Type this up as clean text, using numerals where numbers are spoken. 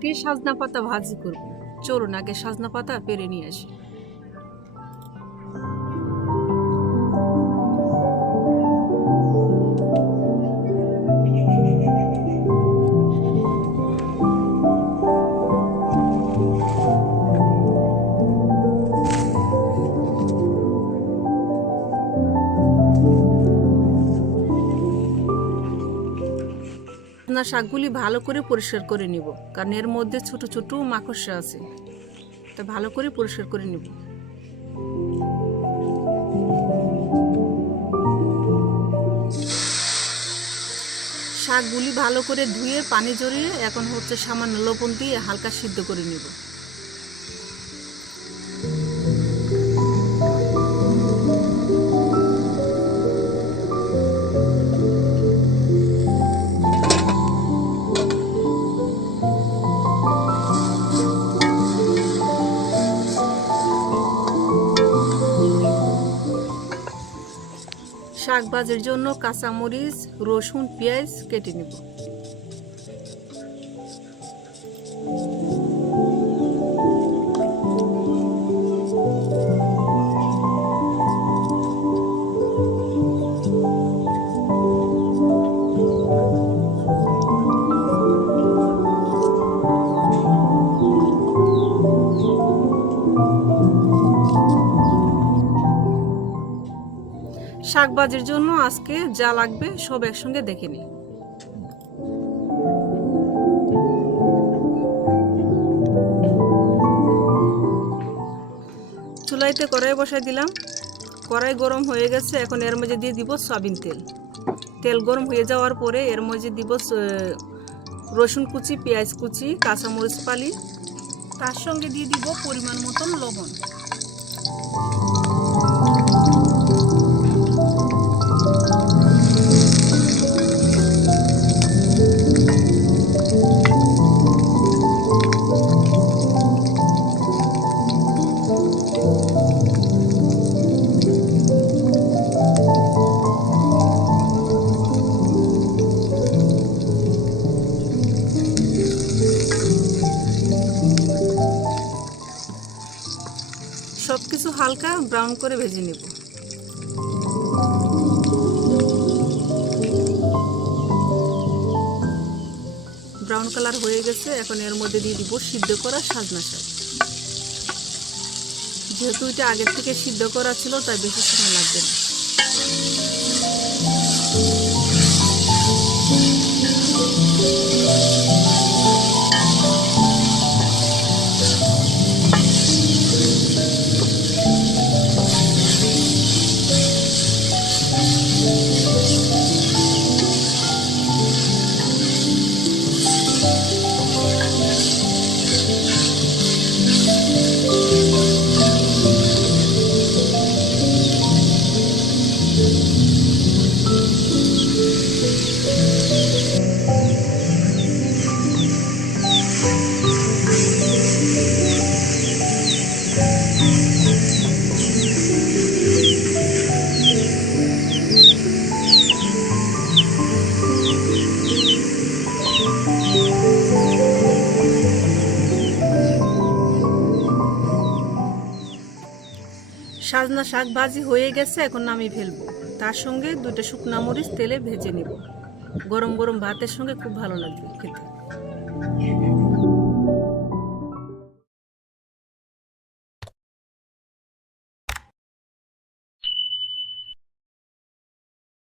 আজকে সজনা পাতা ভাজি করব। চলুন আগে সজনা পাতা পেরে নিয়ে আসি। সজনা শাকগুলি ভালো করে পরিষ্কার করে নিব, কারণ এর মধ্যে ছোট ছোট মাকড়সা আছে, তা ভালো করে পরিষ্কার করে নিব। শাকগুলি ভালো করে ধুয়ে পানি ঝরিয়ে এখন সামান্য লবণ দিয়ে হালকা সিদ্ধ করে নিব। শাক ভাজির জন্য কাঁচামরিচ, রসুন, পেঁয়াজ কেটে নেব। শাক ভাজির জন্য আজকে যা লাগবে সব একসঙ্গে দেখে নিই। চুলাইতে কড়াই বসাই দিলাম। কড়াই গরম হয়ে গেছে, এখন এর মধ্যে দিয়ে দিব সয়াবিন তেল। তেল গরম হয়ে যাওয়ার পরে এর মধ্যে দিব রসুন কুচি, পেঁয়াজ কুচি, কাঁচামরিচ ফালি, তার সঙ্গে দিয়ে দিব পরিমাণ মতন লবণ। সব কিছু হালকা ব্রাউন করে ভেজে নেব। ব্রাউন কালার হয়ে গেছে, এখন এর মধ্যে দিয়ে দিব সিদ্ধ করা সজনা শাক। যেহেতু এটা আগের থেকে সিদ্ধ করা ছিল তাই বেশি সময় লাগবে না। সজনা শাক ভাজি হয়ে গেছে, এখন নামিয়ে ফেলবো। তার সঙ্গে 2টা শুকনা মরিচ তেলে ভেজে নেব। গরম গরম ভাতের সঙ্গে খুব ভালো লাগবে খেতে।